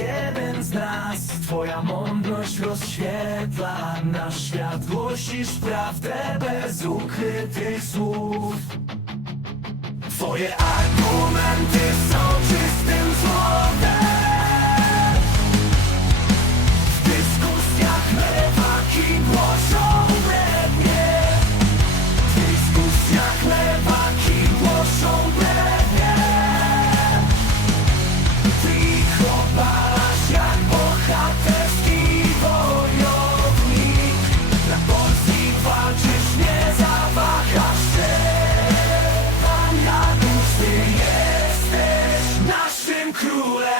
jeden z nas. Twoja mądrość rozświetla nasz świat. Głosisz prawdę bez ukrytych słów. Twoje argumenty są czystym królem